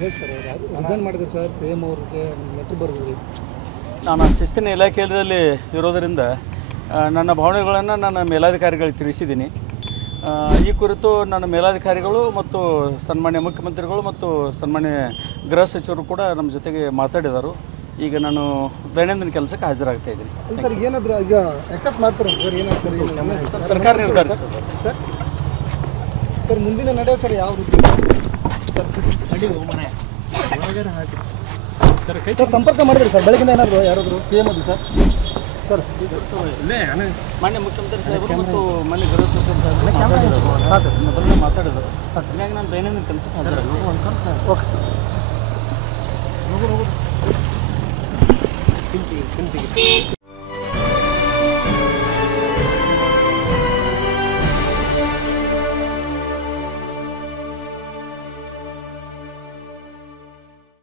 ಹೇಳಿ sir resign ಮಾಡಿದ್ರು sir CM ಅವ್ರಿಗೆ ಲೆಟ್ರ್ ಬರೆದ್ರಿ. ನಾನು ಶಿಸ್ತಿನ ಇಲಾಖೆಯಲ್ಲಿ ಇರೋದರಿಂದ ನನ್ನ ಭಾವನೆಗಳನ್ನು ನನ್ನ ಮೇಲಾಧಿಕಾರಿಗಳಿಗೆ ತಿಳಿಸಿದ್ದೀನಿ. ಈ ಕುರಿತು ನನ್ನ ಮೇಲಾಧಿಕಾರಿಗಳು ಮತ್ತು ಸನ್ಮಾನ್ಯ ಮುಖ್ಯಮಂತ್ರಿಗಳು ಮತ್ತು ಸನ್ಮಾನ್ಯ ಗೃಹ ಸಚಿವರು ಕೂಡ ನಮ್ಮ ಜೊತೆಗೆ ಮಾತಾಡಿದರು. ಈಗ ನಾನು ದೈನಂದಿನ ಕೆಲಸಕ್ಕೆ ಹಾಜರಾಗ್ತಾ ಇದ್ದೀನಿ. ಸರ್ ಏನಾದರೂ ಈಗ ಅಕ್ಸೆಪ್ಟ್ ಮಾಡ್ತಾರೆ ಸರ್? ಏನಾದ್ರು ಸರ್ ಸರ್ಕಾರ ನಿರ್ಧರಿಸ್ತದೆ ಸರ್ ಮುಂದಿನ ನಡೆ ಸರ್ ಯಾವ ರೀತಿ ಸರ್ ಸಂಪರ್ಕ ಮಾಡಿದ್ರಿ ಸರ್ ಬೆಳಗಿನ ಏನಾದರೂ ಯಾರಾದರೂ CM ಅದು ಸರ್? ಸರ್ ಮಾನ್ಯ ಮುಖ್ಯಮಂತ್ರಿ ಸಾಹೇಬರು ಮತ್ತು ಮಾನ್ಯ ಗೃಹ ಸಚಿವರು ಸಾಹೇಬರು ಮಾತಾಡಿದರು. ಹೀಗಾಗಿ ನಾನು ದೈನಂದಿನ ಕೆಲಸಕ್ಕೆ ಹಾಜರಾಗ್ತೀನಿ. ಓಕೆ.